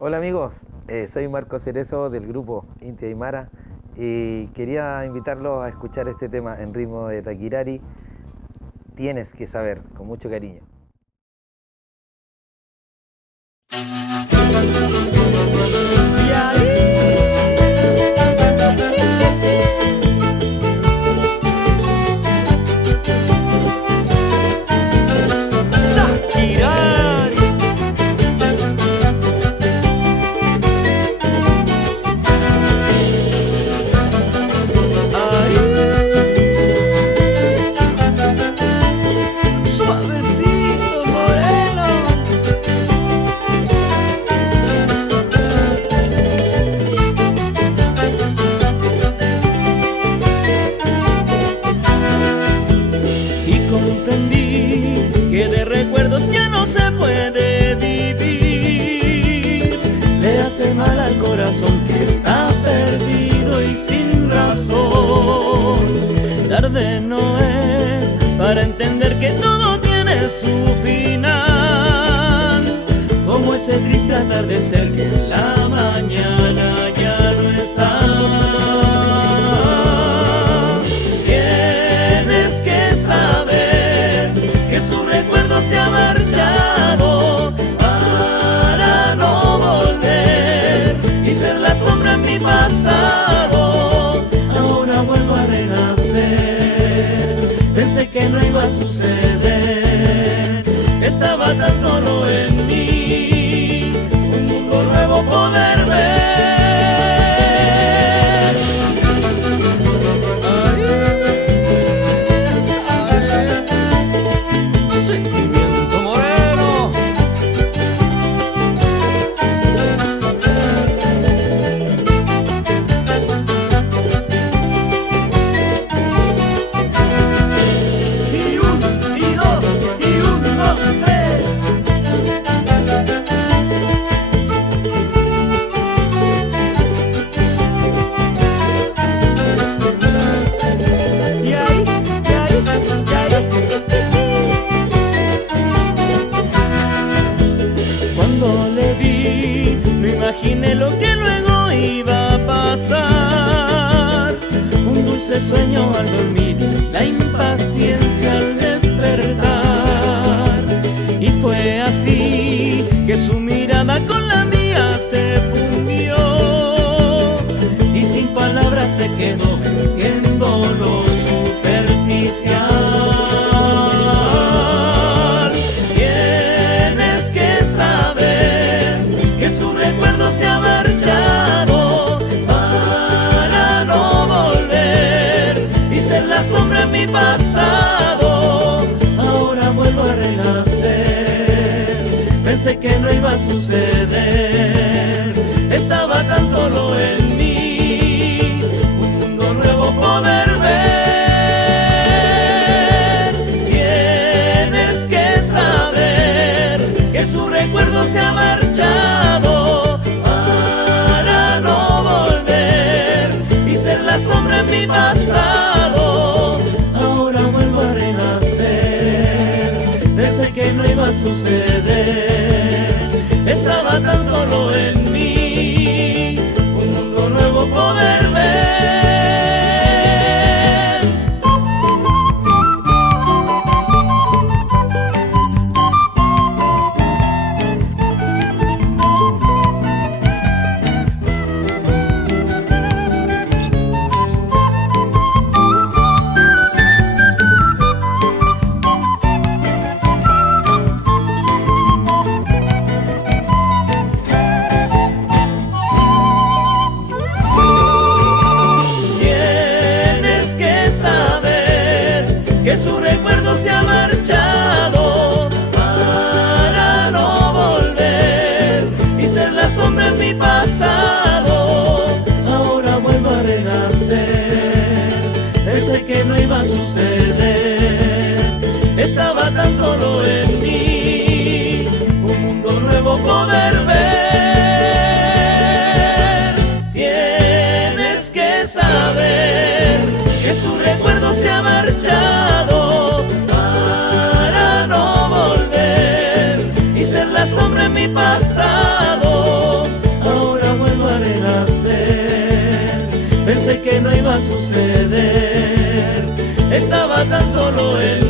Hola amigos, soy Marco Cerezo del grupo Inti Aymara y quería invitarlos a escuchar este tema en ritmo de Taquirari, Tienes que saber, con mucho cariño. Y ahí, Taquirari. Suavecito, moreno. Y comprendí que de recuerdos ya no se puede vivir. Le hace mal al corazón que está perdido y sin razón. Tarde no es para entender que todo tiene su final, como ese triste atardecer que en la mañana ya no está. Tienes que saber que su recuerdo se ha marchado para no volver y ser la sombra en mi pasado. Ahora vuelvo a renacer. Pensé que no iba a suceder, estaba tan solo en mí, un mundo nuevo poder ver. Sentimiento moreno. Y un, y dos, y un, dos, tres. Y ahí, y ahí, y ahí. Cuando le vi, no imaginé lo que luego iba a pasar. Un dulce sueño al dormir, la impaciencia al despertar. Y fue así que su mirada con la mía se fundió, y sin palabras se quedó venciendo lo superficial. Tienes que saber que su recuerdo se ha marchado para no volver y ser la sombra en mi pasado. Ahora vuelvo a renacer. Pensé que no iba a suceder, estaba tan solo en mí, un mundo nuevo poder ver. Tienes que saber que su recuerdo se ha marchado para no volver y ser la sombra en mi pasado. Ahora vuelvo a renacer. Pensé que no iba a suceder, estaba tan solo en mí, un mundo nuevo poder ver. pensé que no iba a suceder. Estaba tan solo en